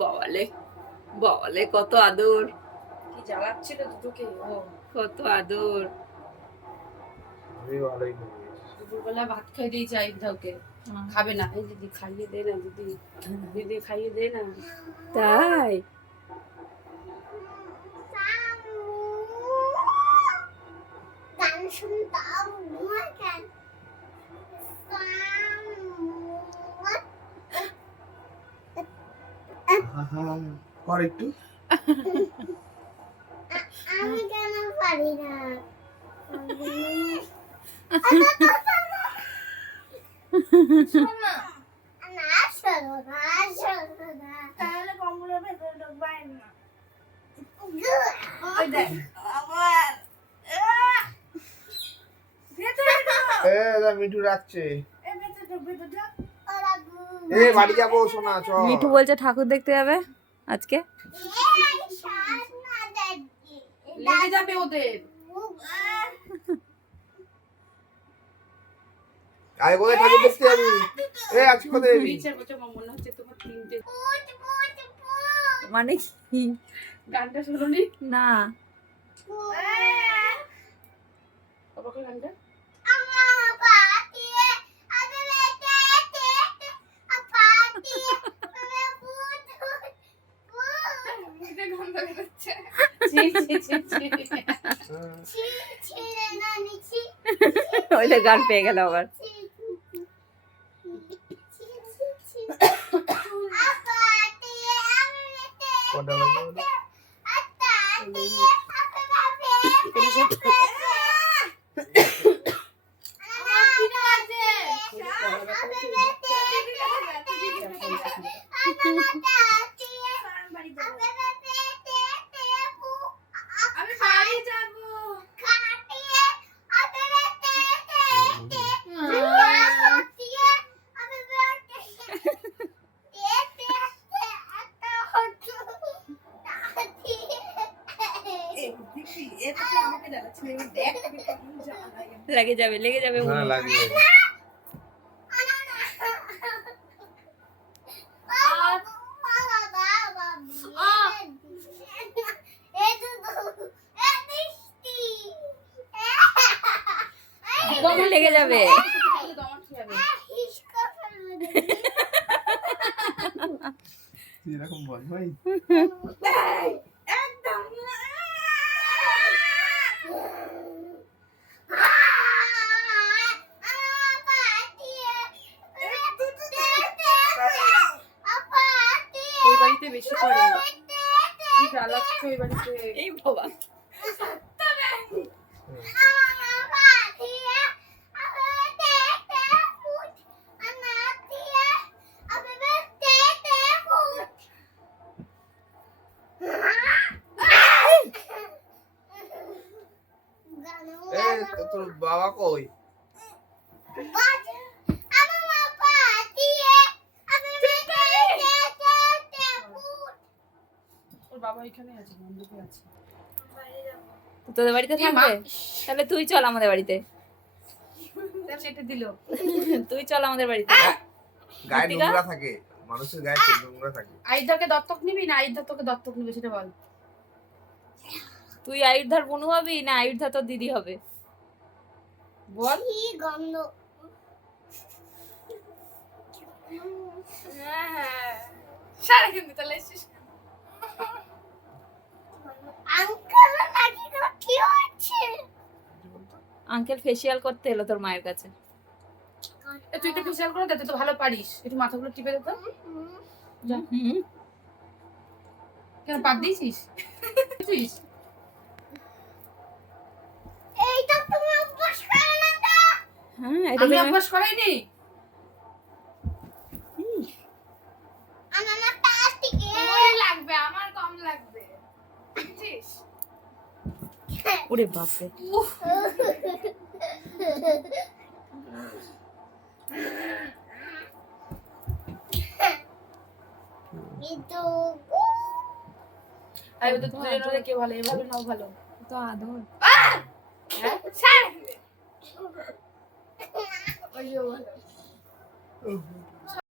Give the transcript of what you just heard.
বাবালে বাবালে কত আদর, কি জ্বালাচ্ছিল দুটোকে। ও কত আদর। দুপুরবেলা ভাত খাই দিয়েছি আইধাওকে, খাবে না। এই দিদি খাইয়ে দে না, দিদি দিদি খাইয়ে দে না। তাই গান শুনতাম কেন কর একটু। আমি কেন পারি না? তাহলে কম্বলের ভেতরে ঢুকবাই না। মিঠু রাখছে। বাড়ি যাবো সোনা, চল। মিঠু বলছে ঠাকুর দেখতে যাবে আজকে। লেগে যাবে ওদের। আয় কোথায় ঠাকুর দেখতে যাবি? আজকে কোথায় যাবি? মনে হচ্ছে তোমার তিনটে। মানে কি গানটা শুনুনি না? বাবাকে গানটা ওইটা গান পেয়ে গেল আবার। লেগে যাবে লেগে যাবে। হ্যাঁ লাগিয়ে যাবে। লেগে যাবে। এরকম বল ভাই। ওই বাড়িতে বেশি করে কি জ্বালাচ্ছে ওই বাড়িতে। এই বাবা তোর বাবা কই? ওর বাবা এখানে আছে, মন্দিরে আছে। তোদের বাড়িতে থাকবে? তাহলে তুই চল আমাদের বাড়িতে। সেটা দিল। তুই চল আমাদের বাড়িতে। গায়ে নোংরা থাকে, মানুষের গায়ে নোংরা থাকে। আইদাকে দত্তক নিবি না আইদা তোকে দত্তক নিবে সেটা বল। তুই আয়ুর্ধার বনু হবি না আয়ুর্ধা তোর দিদি হবে? বল। কি গন্ধ। সারা কিন্তু তাহলে এসেছিস। আঙ্কেল নাকি কি হচ্ছে? আঙ্কেল ফেসিয়াল করতে এলো তোর মায়ের কাছে। তুই একটু ফেসিয়াল করে দে, তুই তো ভালো পারিস। একটু মাথাগুলো টিপে দে তো। যা। কেন পাপ দিয়েছিস? এইটা তুমি অভ্যাস করে না তো? হ্যাঁ এটা আমি অভ্যাস করাইনি। আমার পাটিকে ওই লাগবে, আমার কম লাগবে। বুঝছিস? ওরে বাপ রে। কিন্তু আর ওদের দুজনের মধ্যে কে ভালো? এ ভালো না ও ভালো? তো আদর। হ্যাঁ? ওইও ভালো